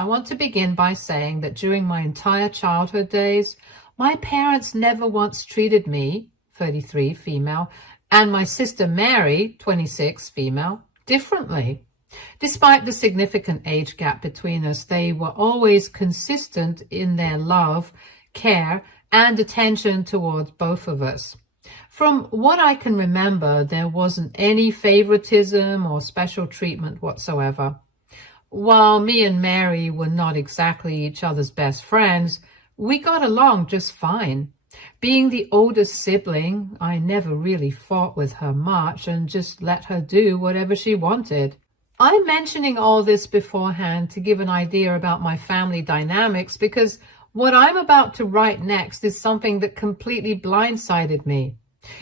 I want to begin by saying that during my entire childhood days, my parents never once treated me, 33, female, and my sister Mary, 26, female, differently. Despite the significant age gap between us, they were always consistent in their love, care, and attention towards both of us. From what I can remember, there wasn't any favoritism or special treatment whatsoever. While me and Mary were not exactly each other's best friends, we got along just fine. Being the oldest sibling, I never really fought with her much and just let her do whatever she wanted. I'm mentioning all this beforehand to give an idea about my family dynamics because what I'm about to write next is something that completely blindsided me.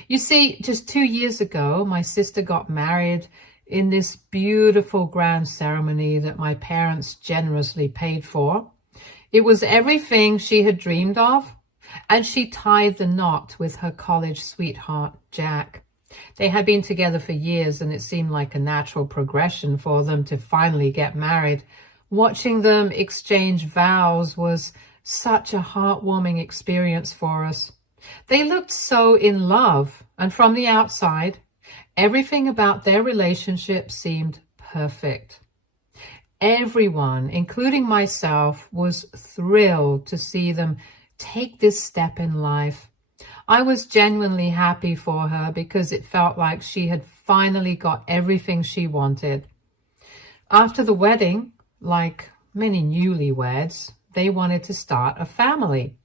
You see, just 2 years ago, my sister got married in this beautiful grand ceremony that my parents generously paid for. It was everything she had dreamed of, and she tied the knot with her college sweetheart, Jack. They had been together for years, and it seemed like a natural progression for them to finally get married. Watching them exchange vows was such a heartwarming experience for us. They looked so in love, and from the outside, everything about their relationship seemed perfect. Everyone, including myself, was thrilled to see them take this step in life. I was genuinely happy for her because it felt like she had finally got everything she wanted. After the wedding, like many newlyweds, they wanted to start a family.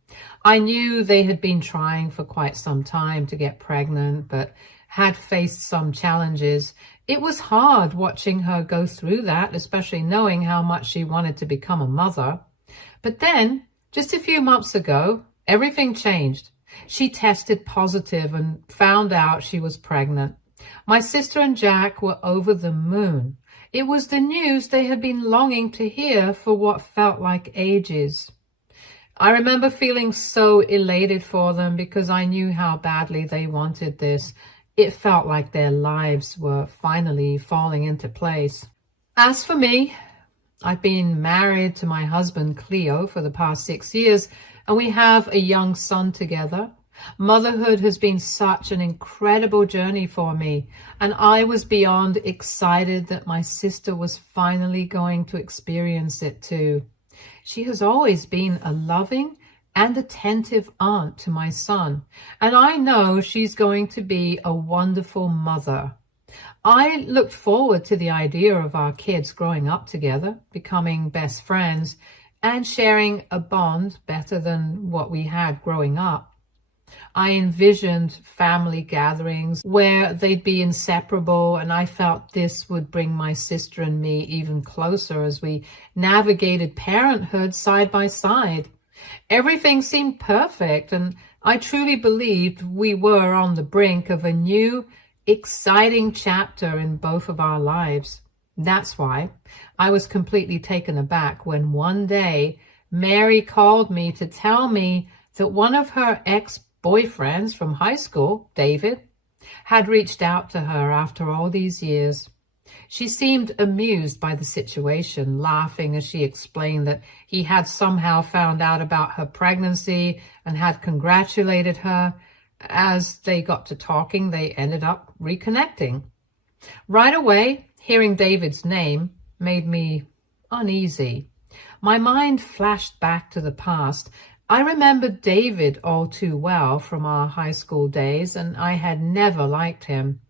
I knew they had been trying for quite some time to get pregnant, but had faced some challenges. It was hard watching her go through that, especially knowing how much she wanted to become a mother. But then, just a few months ago, everything changed. She tested positive and found out she was pregnant. My sister and Jack were over the moon. It was the news they had been longing to hear for what felt like ages. I remember feeling so elated for them because I knew how badly they wanted this. It felt like their lives were finally falling into place. As for me, I've been married to my husband, Cleo, for the past 6 years, and we have a young son together. Motherhood has been such an incredible journey for me, and I was beyond excited that my sister was finally going to experience it too. She has always been a loving and attentive aunt to my son, and I know she's going to be a wonderful mother. I looked forward to the idea of our kids growing up together, becoming best friends, and sharing a bond better than what we had growing up. I envisioned family gatherings where they'd be inseparable, and I felt this would bring my sister and me even closer as we navigated parenthood side by side. Everything seemed perfect, and I truly believed we were on the brink of a new, exciting chapter in both of our lives. That's why I was completely taken aback when one day Mary called me to tell me that one of her ex-boyfriends from high school, David, had reached out to her after all these years. She seemed amused by the situation, laughing as she explained that he had somehow found out about her pregnancy and had congratulated her. As they got to talking, they ended up reconnecting. Right away, hearing David's name made me uneasy. My mind flashed back to the past. I remembered David all too well from our high school days, and I had never liked him.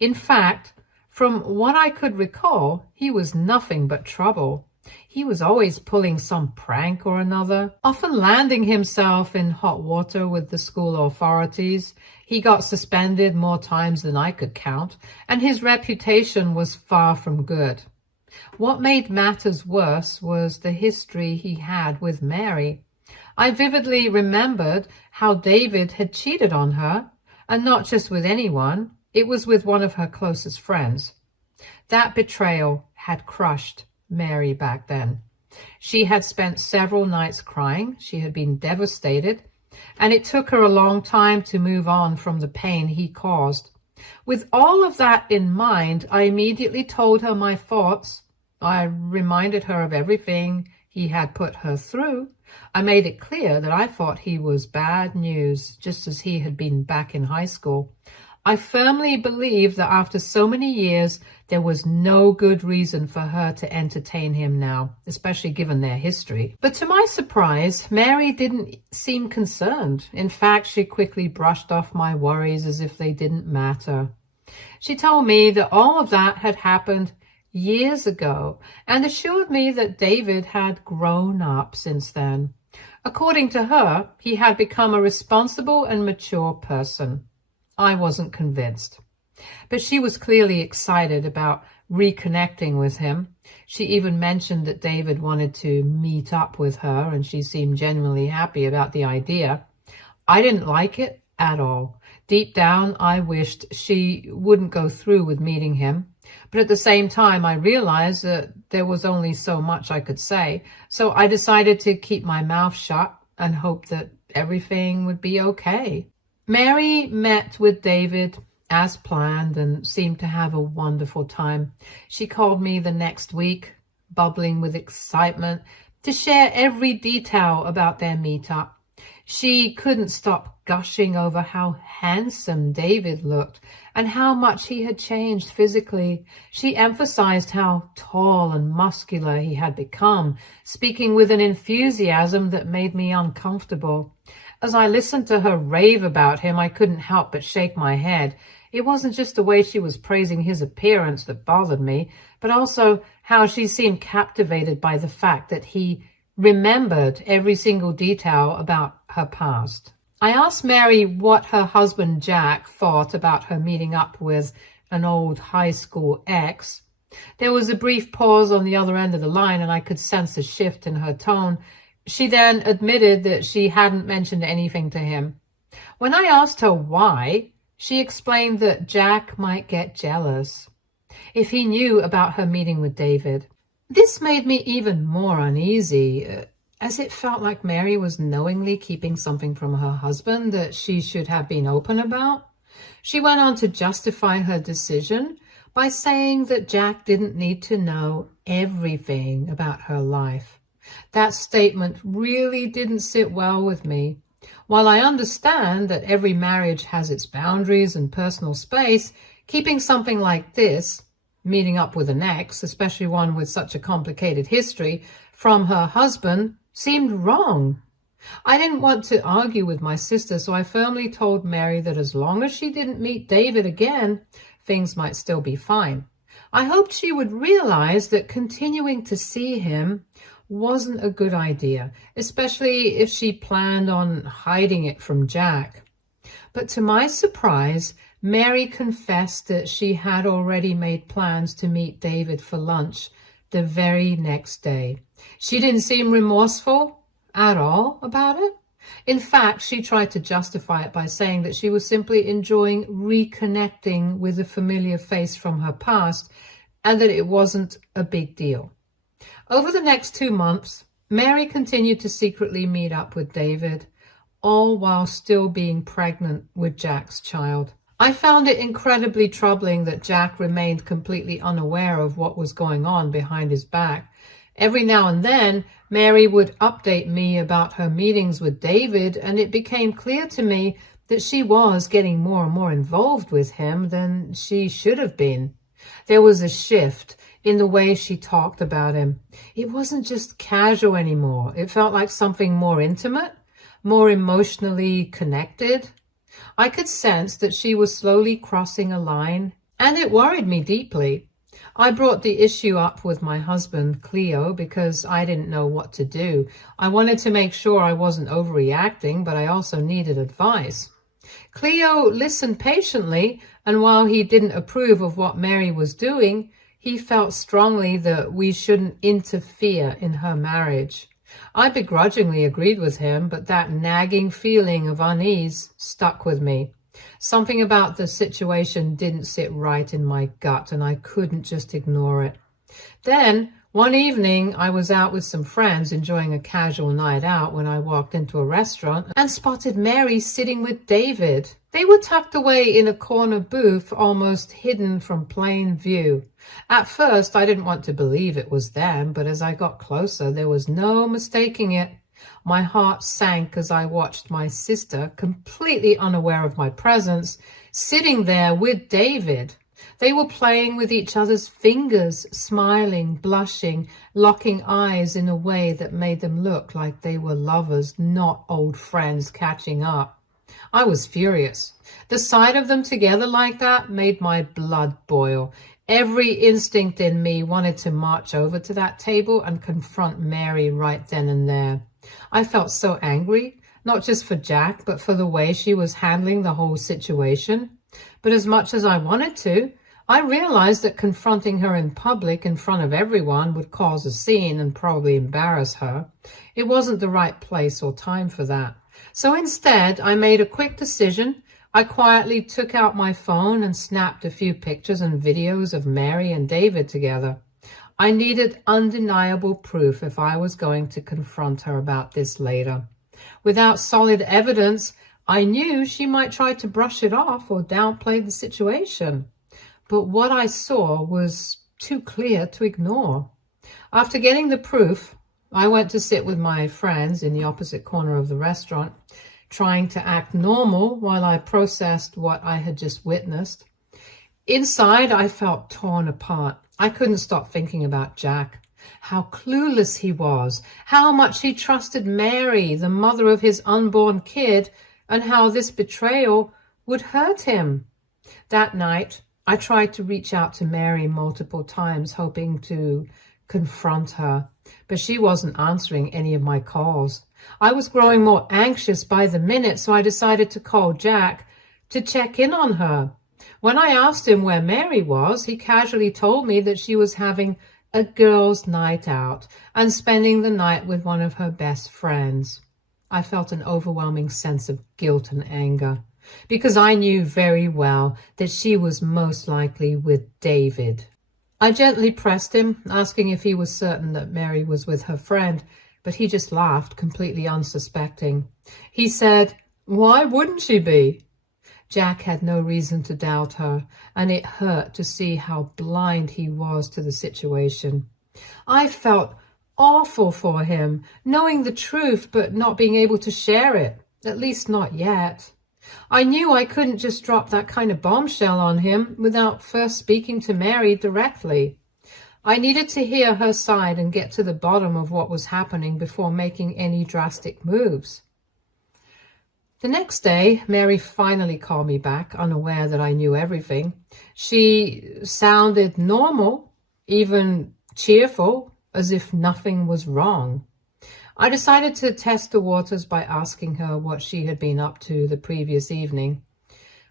In fact, from what I could recall, he was nothing but trouble. He was always pulling some prank or another, often landing himself in hot water with the school authorities. He got suspended more times than I could count, and his reputation was far from good. What made matters worse was the history he had with Mary. I vividly remembered how David had cheated on her, and not just with anyone. It was with one of her closest friends. That betrayal had crushed Mary back then. She had spent several nights crying. She had been devastated, and it took her a long time to move on from the pain he caused. With all of that in mind, I immediately told her my thoughts. I reminded her of everything he had put her through, I made it clear that I thought he was bad news, just as he had been back in high school. I firmly believed that after so many years, there was no good reason for her to entertain him now, especially given their history. But to my surprise, Mary didn't seem concerned. In fact, she quickly brushed off my worries as if they didn't matter. She told me that all of that had happened years ago and assured me that David had grown up since then. According to her, he had become a responsible and mature person. I wasn't convinced. But she was clearly excited about reconnecting with him. She even mentioned that David wanted to meet up with her, and she seemed genuinely happy about the idea. I didn't like it at all. Deep down, I wished she wouldn't go through with meeting him. But at the same time, I realized that there was only so much I could say. So I decided to keep my mouth shut and hope that everything would be okay. Mary met with David as planned and seemed to have a wonderful time. She called me the next week, bubbling with excitement, to share every detail about their meetup. She couldn't stop gushing over how handsome David looked and how much he had changed physically. She emphasized how tall and muscular he had become, speaking with an enthusiasm that made me uncomfortable. As I listened to her rave about him, I couldn't help but shake my head. It wasn't just the way she was praising his appearance that bothered me, but also how she seemed captivated by the fact that he remembered every single detail about her past. I asked Mary what her husband Jack thought about her meeting up with an old high school ex. There was a brief pause on the other end of the line, and I could sense a shift in her tone. She then admitted that she hadn't mentioned anything to him. When I asked her why, she explained that Jack might get jealous if he knew about her meeting with David. This made me even more uneasy, as it felt like Mary was knowingly keeping something from her husband that she should have been open about. She went on to justify her decision by saying that Jack didn't need to know everything about her life. That statement really didn't sit well with me. While I understand that every marriage has its boundaries and personal space, keeping something like this, meeting up with an ex, especially one with such a complicated history, from her husband, seemed wrong. I didn't want to argue with my sister, so I firmly told Mary that as long as she didn't meet David again, things might still be fine. I hoped she would realize that continuing to see him wasn't a good idea, especially if she planned on hiding it from Jack. But to my surprise, Mary confessed that she had already made plans to meet David for lunch the very next day. She didn't seem remorseful at all about it. In fact, she tried to justify it by saying that she was simply enjoying reconnecting with a familiar face from her past and that it wasn't a big deal. Over the next 2 months, Mary continued to secretly meet up with David, all while still being pregnant with Jack's child. I found it incredibly troubling that Jack remained completely unaware of what was going on behind his back. Every now and then, Mary would update me about her meetings with David, and it became clear to me that she was getting more and more involved with him than she should have been. There was a shift in the way she talked about him. It wasn't just casual anymore. It felt like something more intimate, more emotionally connected. I could sense that she was slowly crossing a line, and it worried me deeply. I brought the issue up with my husband, Cleo, because I didn't know what to do. I wanted to make sure I wasn't overreacting, but I also needed advice. Cleo listened patiently, and while he didn't approve of what Mary was doing, he felt strongly that we shouldn't interfere in her marriage. I begrudgingly agreed with him, but that nagging feeling of unease stuck with me. Something about the situation didn't sit right in my gut, and I couldn't just ignore it. Then, One evening, I was out with some friends enjoying a casual night out when I walked into a restaurant and spotted Mary sitting with David. They were tucked away in a corner booth, almost hidden from plain view. At first, I didn't want to believe it was them, but as I got closer, there was no mistaking it. My heart sank as I watched my sister, completely unaware of my presence, sitting there with David. They were playing with each other's fingers, smiling, blushing, locking eyes in a way that made them look like they were lovers, not old friends catching up. I was furious. The sight of them together like that made my blood boil. Every instinct in me wanted to march over to that table and confront Mary right then and there. I felt so angry, not just for Jack, but for the way she was handling the whole situation. But as much as I wanted to, I realized that confronting her in public in front of everyone would cause a scene and probably embarrass her. It wasn't the right place or time for that. So instead, I made a quick decision. I quietly took out my phone and snapped a few pictures and videos of Mary and David together. I needed undeniable proof if I was going to confront her about this later. Without solid evidence, I knew she might try to brush it off or downplay the situation. But what I saw was too clear to ignore. After getting the proof, I went to sit with my friends in the opposite corner of the restaurant, trying to act normal while I processed what I had just witnessed. Inside, I felt torn apart. I couldn't stop thinking about Jack, how clueless he was, how much he trusted Mary, the mother of his unborn kid, and how this betrayal would hurt him. That night, I tried to reach out to Mary multiple times, hoping to confront her, but she wasn't answering any of my calls. I was growing more anxious by the minute, so I decided to call Jack to check in on her. When I asked him where Mary was, he casually told me that she was having a girls' night out and spending the night with one of her best friends. I felt an overwhelming sense of guilt and anger, because I knew very well that she was most likely with David. I gently pressed him, asking if he was certain that Mary was with her friend, but he just laughed, completely unsuspecting. He said, "Why wouldn't she be?" Jack had no reason to doubt her, and it hurt to see how blind he was to the situation. I felt awful for him, knowing the truth but not being able to share it, at least not yet. I knew I couldn't just drop that kind of bombshell on him without first speaking to Mary directly. I needed to hear her side and get to the bottom of what was happening before making any drastic moves. The next day, Mary finally called me back, unaware that I knew everything. She sounded normal, even cheerful, as if nothing was wrong. I decided to test the waters by asking her what she had been up to the previous evening.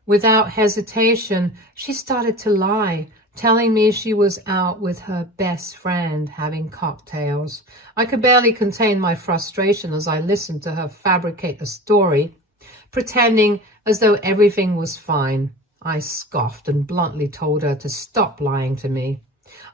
Without hesitation, she started to lie, telling me she was out with her best friend having cocktails. I could barely contain my frustration as I listened to her fabricate a story, pretending as though everything was fine. I scoffed and bluntly told her to stop lying to me.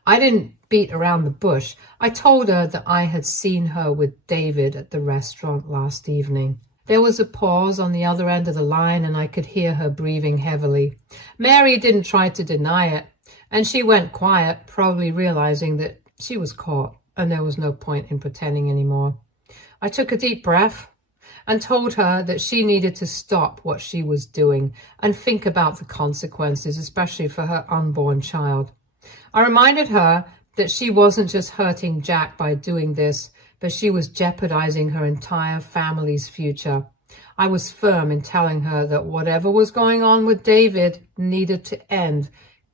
I didn't beat around the bush. I told her that I had seen her with David at the restaurant last evening. There was a pause on the other end of the line, and I could hear her breathing heavily. Mary didn't try to deny it, and she went quiet, probably realizing that she was caught and there was no point in pretending anymore. I took a deep breath and told her that she needed to stop what she was doing and think about the consequences, especially for her unborn child. I reminded her that she wasn't just hurting Jack by doing this, but she was jeopardizing her entire family's future. I was firm in telling her that whatever was going on with David needed to end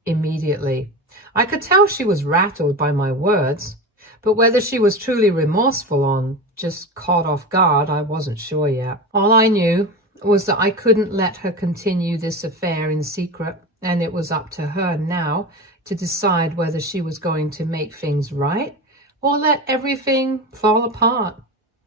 immediately. I could tell she was rattled by my words, but whether she was truly remorseful or just caught off guard, I wasn't sure yet. All I knew was that I couldn't let her continue this affair in secret, and it was up to her now to decide whether she was going to make things right or let everything fall apart.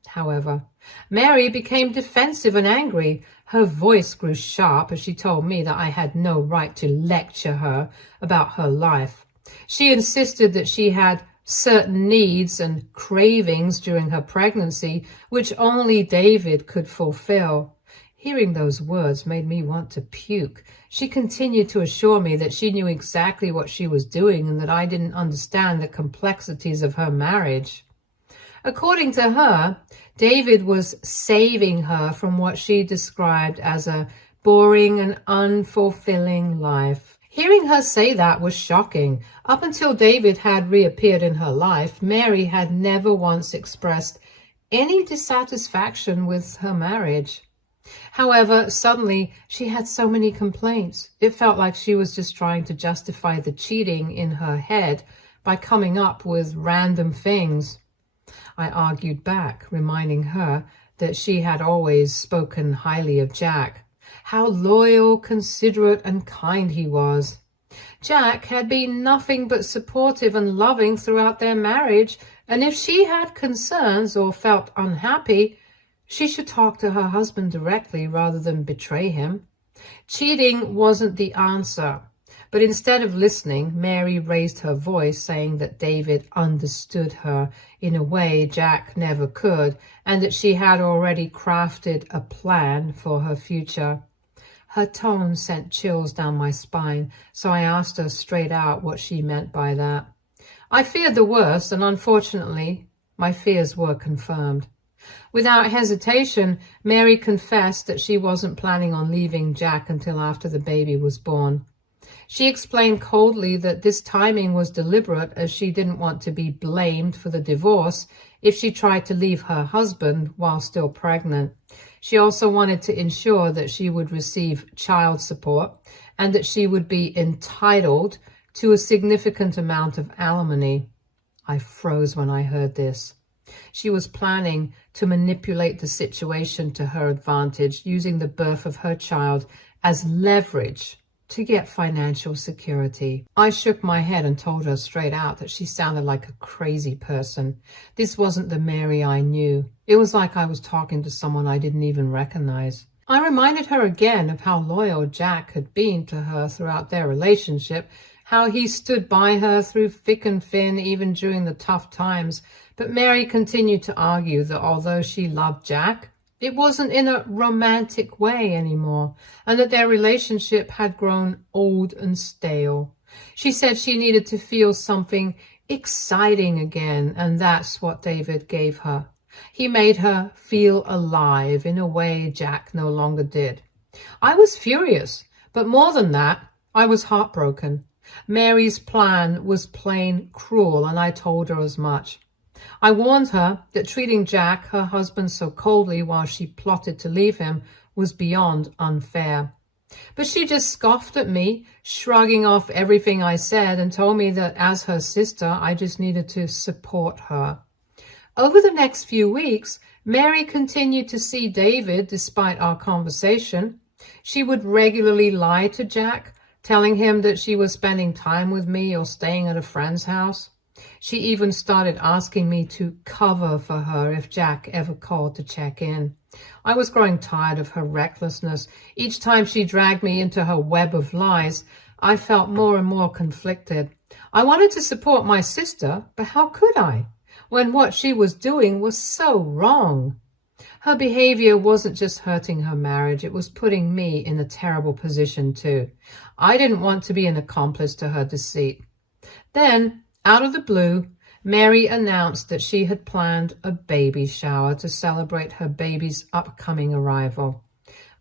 However, Mary became defensive and angry. Her voice grew sharp as she told me that I had no right to lecture her about her life. She insisted that she had certain needs and cravings during her pregnancy, which only David could fulfill. Hearing those words made me want to puke. She continued to assure me that she knew exactly what she was doing and that I didn't understand the complexities of her marriage. According to her, David was saving her from what she described as a boring and unfulfilling life. Hearing her say that was shocking. Up until David had reappeared in her life, Mary had never once expressed any dissatisfaction with her marriage. However, suddenly she had so many complaints. It felt like she was just trying to justify the cheating in her head by coming up with random things. I argued back, reminding her that she had always spoken highly of Jack, how loyal, considerate, and kind he was. Jack had been nothing but supportive and loving throughout their marriage, and if she had concerns or felt unhappy, she should talk to her husband directly rather than betray him. Cheating wasn't the answer, but instead of listening, Mary raised her voice, saying that David understood her in a way Jack never could, and that she had already crafted a plan for her future. Her tone sent chills down my spine, so I asked her straight out what she meant by that. I feared the worst, and unfortunately, my fears were confirmed. Without hesitation, Mary confessed that she wasn't planning on leaving Jack until after the baby was born. She explained coldly that this timing was deliberate, as she didn't want to be blamed for the divorce if she tried to leave her husband while still pregnant. She also wanted to ensure that she would receive child support and that she would be entitled to a significant amount of alimony. I froze when I heard this. She was planning to manipulate the situation to her advantage, using the birth of her child as leverage to get financial security. I shook my head and told her straight out that she sounded like a crazy person. This wasn't the Mary I knew. It was like I was talking to someone I didn't even recognize. I reminded her again of how loyal Jack had been to her throughout their relationship, how he stood by her through thick and thin, even during the tough times. But Mary continued to argue that although she loved Jack, it wasn't in a romantic way anymore, and that their relationship had grown old and stale. She said she needed to feel something exciting again, and that's what David gave her. He made her feel alive in a way Jack no longer did. I was furious, but more than that, I was heartbroken. Mary's plan was plain cruel, and I told her as much. I warned her that treating Jack, her husband, so coldly while she plotted to leave him was beyond unfair. But she just scoffed at me, shrugging off everything I said, and told me that as her sister, I just needed to support her. Over the next few weeks, Mary continued to see David despite our conversation. She would regularly lie to Jack, telling him that she was spending time with me or staying at a friend's house. She even started asking me to cover for her if Jack ever called to check in. I was growing tired of her recklessness. Each time she dragged me into her web of lies, I felt more and more conflicted. I wanted to support my sister, but how could I, when what she was doing was so wrong? Her behavior wasn't just hurting her marriage, it was putting me in a terrible position too. I didn't want to be an accomplice to her deceit. Then, out of the blue, Mary announced that she had planned a baby shower to celebrate her baby's upcoming arrival.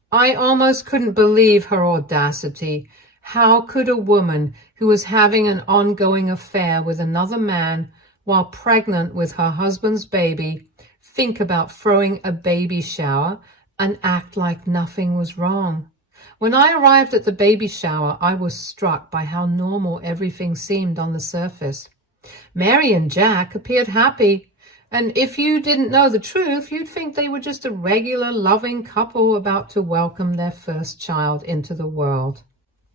I almost couldn't believe her audacity. How could a woman who was having an ongoing affair with another man while pregnant with her husband's baby think about throwing a baby shower and act like nothing was wrong? When I arrived at the baby shower, I was struck by how normal everything seemed on the surface. Mary and Jack appeared happy, and if you didn't know the truth, you'd think they were just a regular, loving couple about to welcome their first child into the world.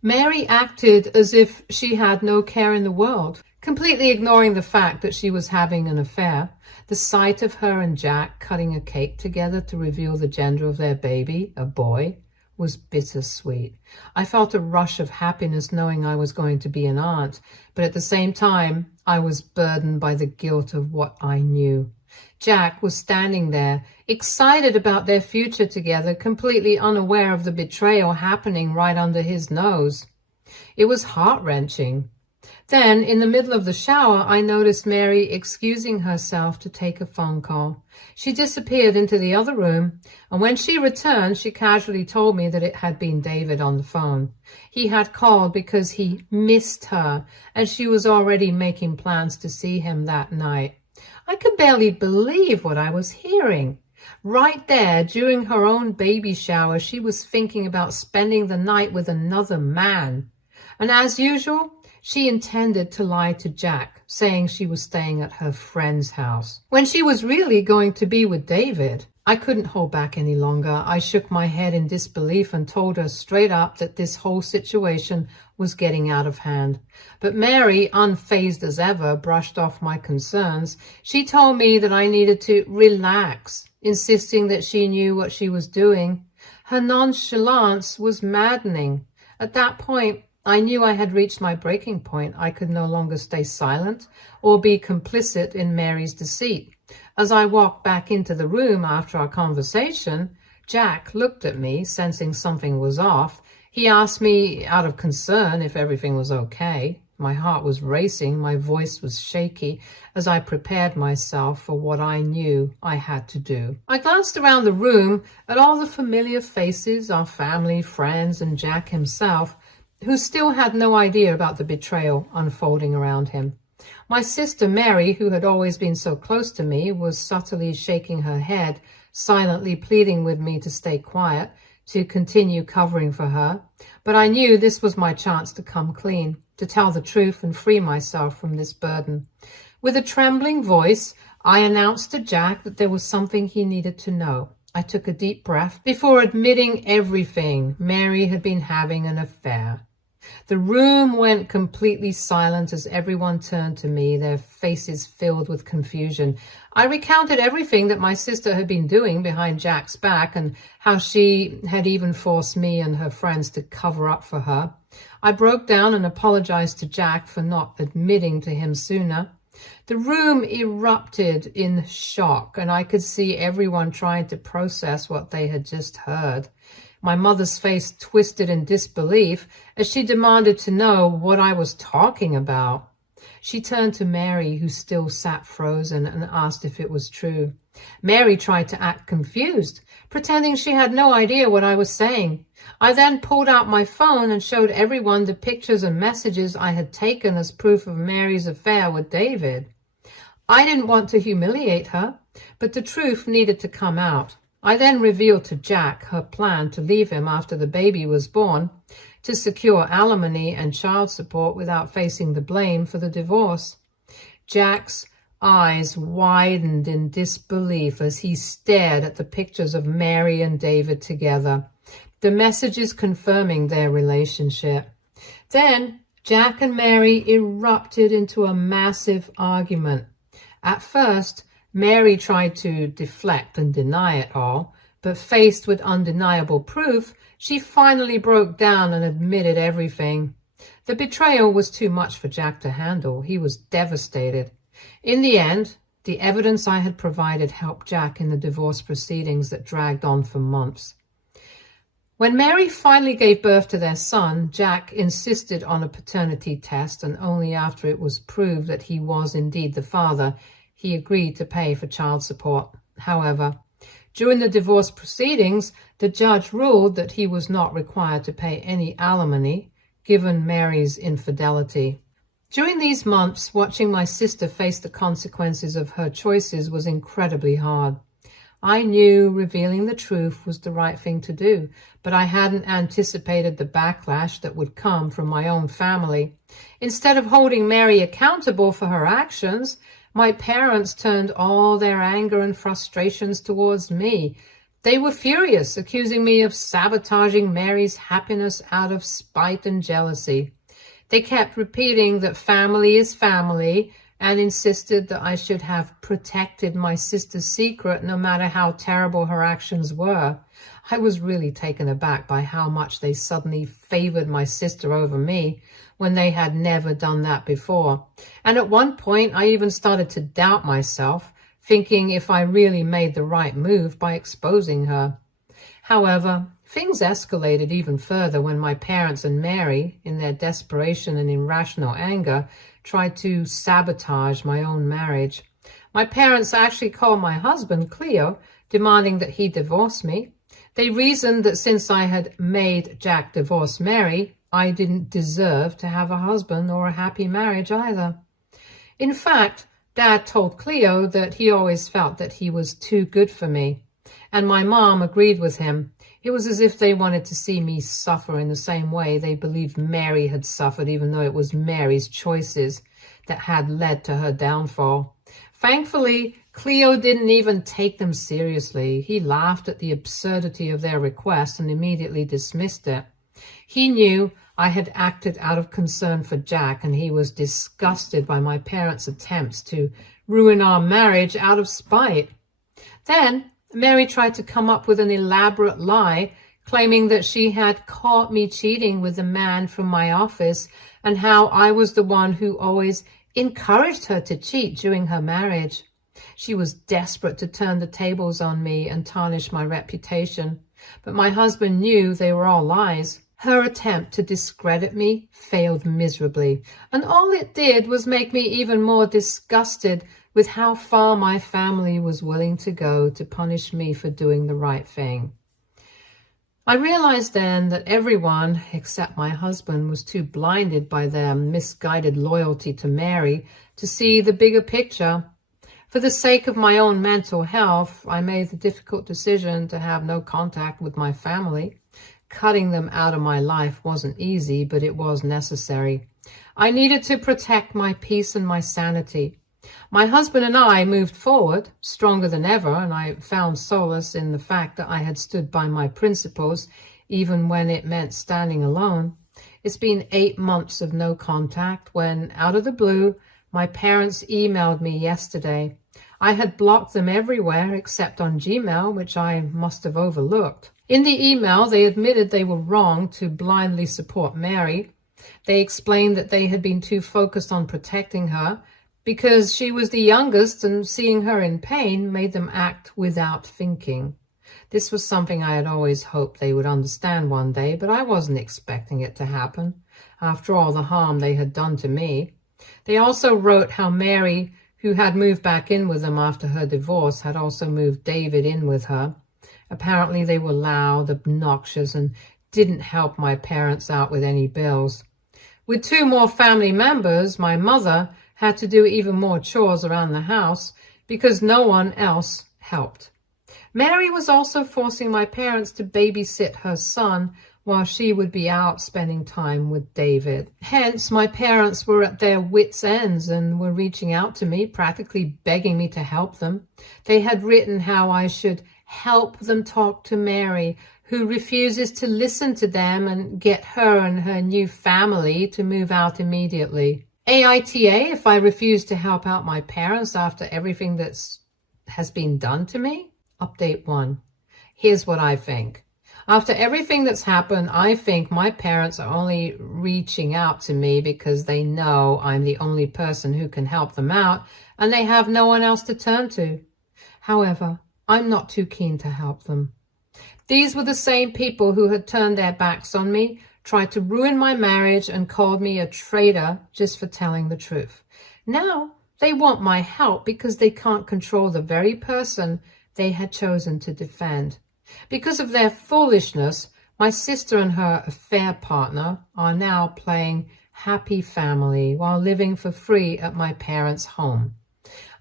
Mary acted as if she had no care in the world, completely ignoring the fact that she was having an affair. The sight of her and Jack cutting a cake together to reveal the gender of their baby, a boy, was bittersweet. I felt a rush of happiness knowing I was going to be an aunt, but at the same time, I was burdened by the guilt of what I knew. Jack was standing there, excited about their future together, completely unaware of the betrayal happening right under his nose. It was heart-wrenching. Then, in the middle of the shower, I noticed Mary excusing herself to take a phone call. She disappeared into the other room, and when she returned, she casually told me that it had been David on the phone. He had called because he missed her, and she was already making plans to see him that night. I could barely believe what I was hearing. Right there, during her own baby shower, she was thinking about spending the night with another man. And as usual, she intended to lie to Jack, saying she was staying at her friend's house, when she was really going to be with David. I couldn't hold back any longer. I shook my head in disbelief and told her straight up that this whole situation was getting out of hand. But Mary, unfazed as ever, brushed off my concerns. She told me that I needed to relax, insisting that she knew what she was doing. Her nonchalance was maddening. At that point, I knew I had reached my breaking point. I could no longer stay silent or be complicit in Mary's deceit. As I walked back into the room after our conversation, Jack looked at me, sensing something was off. He asked me, out of concern, if everything was okay. My heart was racing, my voice was shaky as I prepared myself for what I knew I had to do. I glanced around the room at all the familiar faces, our family, friends, and Jack himself, who still had no idea about the betrayal unfolding around him. My sister Mary, who had always been so close to me, was subtly shaking her head, silently pleading with me to stay quiet, to continue covering for her. But I knew this was my chance to come clean, to tell the truth and free myself from this burden. With a trembling voice, I announced to Jack that there was something he needed to know. I took a deep breath before admitting everything. Mary had been having an affair. The room went completely silent as everyone turned to me, their faces filled with confusion. I recounted everything that my sister had been doing behind Jack's back and how she had even forced me and her friends to cover up for her. I broke down and apologized to Jack for not admitting to him sooner. The room erupted in shock, and I could see everyone trying to process what they had just heard. My mother's face twisted in disbelief as she demanded to know what I was talking about. She turned to Mary, who still sat frozen, and asked if it was true. Mary tried to act confused, pretending she had no idea what I was saying. I then pulled out my phone and showed everyone the pictures and messages I had taken as proof of Mary's affair with David. I didn't want to humiliate her, but the truth needed to come out. I then revealed to Jack her plan to leave him after the baby was born, to secure alimony and child support without facing the blame for the divorce. Jack's eyes widened in disbelief as he stared at the pictures of Mary and David together, the messages confirming their relationship. Then Jack and Mary erupted into a massive argument. At first, Mary tried to deflect and deny it all, but faced with undeniable proof, she finally broke down and admitted everything. The betrayal was too much for Jack to handle. He was devastated. In the end, the evidence I had provided helped Jack in the divorce proceedings that dragged on for months. When Mary finally gave birth to their son, Jack insisted on a paternity test, and only after it was proved that he was indeed the father, he agreed to pay for child support. However, during the divorce proceedings, the judge ruled that he was not required to pay any alimony, given Mary's infidelity. During these months, watching my sister face the consequences of her choices was incredibly hard. I knew revealing the truth was the right thing to do, but I hadn't anticipated the backlash that would come from my own family. Instead of holding Mary accountable for her actions, my parents turned all their anger and frustrations towards me. They were furious, accusing me of sabotaging Mary's happiness out of spite and jealousy. They kept repeating that family is family and insisted that I should have protected my sister's secret no matter how terrible her actions were. I was really taken aback by how much they suddenly favored my sister over me when they had never done that before. And at one point, I even started to doubt myself, thinking if I really made the right move by exposing her. However, things escalated even further when my parents and Mary, in their desperation and irrational anger, tried to sabotage my own marriage. My parents actually called my husband, Cleo, demanding that he divorce me. They reasoned that since I had made Jack divorce Mary, I didn't deserve to have a husband or a happy marriage either. In fact, Dad told Cleo that he always felt that he was too good for me, and my mom agreed with him. It was as if they wanted to see me suffer in the same way they believed Mary had suffered, even though it was Mary's choices that had led to her downfall. Thankfully, Cleo didn't even take them seriously. He laughed at the absurdity of their request and immediately dismissed it. He knew I had acted out of concern for Jack, and he was disgusted by my parents' attempts to ruin our marriage out of spite. Then Mary tried to come up with an elaborate lie, claiming that she had caught me cheating with the man from my office and how I was the one who always encouraged her to cheat during her marriage. She was desperate to turn the tables on me and tarnish my reputation, but my husband knew they were all lies. Her attempt to discredit me failed miserably, and all it did was make me even more disgusted with how far my family was willing to go to punish me for doing the right thing. I realized then that everyone, except my husband, was too blinded by their misguided loyalty to Mary to see the bigger picture. For the sake of my own mental health, I made the difficult decision to have no contact with my family. Cutting them out of my life wasn't easy, but it was necessary. I needed to protect my peace and my sanity. My husband and I moved forward, stronger than ever, and I found solace in the fact that I had stood by my principles, even when it meant standing alone. It's been 8 months of no contact when, out of the blue, my parents emailed me yesterday. I had blocked them everywhere except on Gmail, which I must have overlooked. In the email, they admitted they were wrong to blindly support Mary. They explained that they had been too focused on protecting her because she was the youngest, and seeing her in pain made them act without thinking. This was something I had always hoped they would understand one day, but I wasn't expecting it to happen, after all the harm they had done to me. They also wrote how Mary, who had moved back in with them after her divorce, had also moved David in with her. Apparently they were loud, obnoxious, and didn't help my parents out with any bills. With 2 more family members, my mother had to do even more chores around the house because no one else helped. Mary was also forcing my parents to babysit her son while she would be out spending time with David. Hence, my parents were at their wits' ends and were reaching out to me, practically begging me to help them. They had written how I should help them talk to Mary, who refuses to listen to them, and get her and her new family to move out immediately. AITA if I refuse to help out my parents after everything that has been done to me? Update 1. Here's what I think. After everything that's happened, I think my parents are only reaching out to me because they know I'm the only person who can help them out, and they have no one else to turn to. However, I'm not too keen to help them. These were the same people who had turned their backs on me, tried to ruin my marriage, and called me a traitor just for telling the truth. Now they want my help because they can't control the very person they had chosen to defend. Because of their foolishness, my sister and her affair partner are now playing happy family while living for free at my parents' home.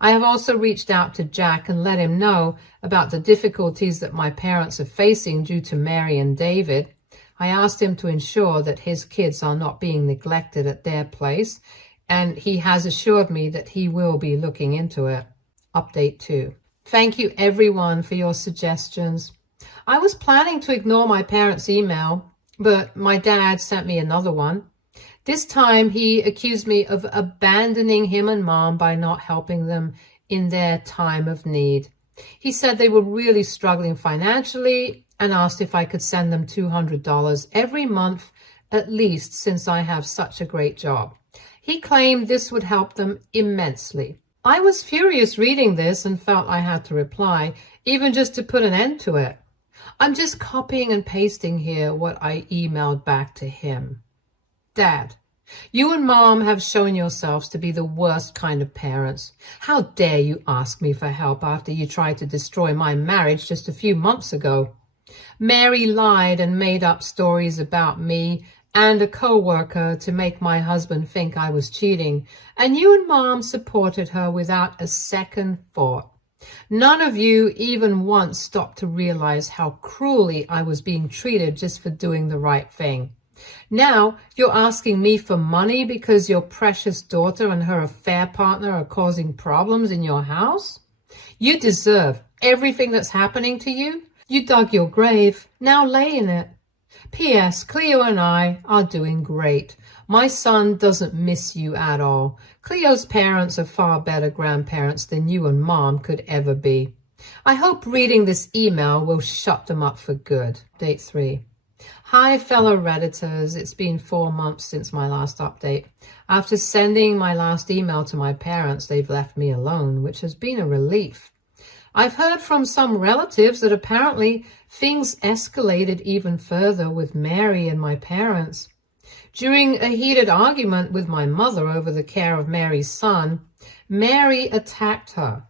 I have also reached out to Jack and let him know about the difficulties that my parents are facing due to Mary and David. I asked him to ensure that his kids are not being neglected at their place, and he has assured me that he will be looking into it. Update 2. Thank you everyone for your suggestions. I was planning to ignore my parents' email, but my dad sent me another one. This time he accused me of abandoning him and Mom by not helping them in their time of need. He said they were really struggling financially and asked if I could send them $200 every month at least, since I have such a great job. He claimed this would help them immensely. I was furious reading this and felt I had to reply, even just to put an end to it. I'm just copying and pasting here what I emailed back to him. Dad, you and Mom have shown yourselves to be the worst kind of parents. How dare you ask me for help after you tried to destroy my marriage just a few months ago? Mary lied and made up stories about me and a co-worker to make my husband think I was cheating, and you and Mom supported her without a second thought. None of you even once stopped to realize how cruelly I was being treated just for doing the right thing. Now you're asking me for money because your precious daughter and her affair partner are causing problems in your house? You deserve everything that's happening to you. You dug your grave, now lay in it. P.S. Cleo and I are doing great. My son doesn't miss you at all. Cleo's parents are far better grandparents than you and Mom could ever be. I hope reading this email will shut them up for good. Date 3. Hi, fellow Redditors. It's been 4 months since my last update. After sending my last email to my parents, they've left me alone, which has been a relief. I've heard from some relatives that apparently things escalated even further with Mary and my parents. During a heated argument with my mother over the care of Mary's son, Mary attacked her.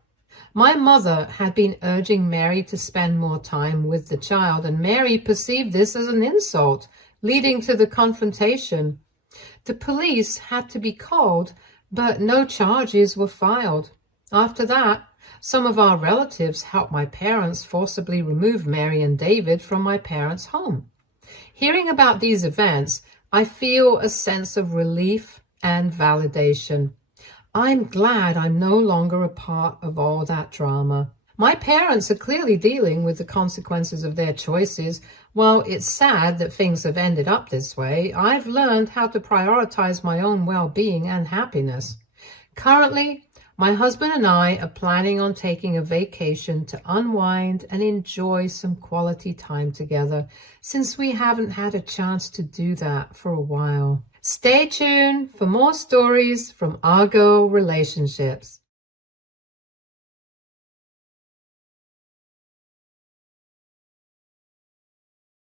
My mother had been urging Mary to spend more time with the child, and Mary perceived this as an insult, leading to the confrontation. The police had to be called, but no charges were filed. After that, some of our relatives helped my parents forcibly remove Mary and David from my parents' home. Hearing about these events, I feel a sense of relief and validation. I'm glad I'm no longer a part of all that drama. My parents are clearly dealing with the consequences of their choices. While it's sad that things have ended up this way, I've learned how to prioritize my own well-being and happiness. Currently, my husband and I are planning on taking a vacation to unwind and enjoy some quality time together, since we haven't had a chance to do that for a while. Stay tuned for more stories from Argo Relationships.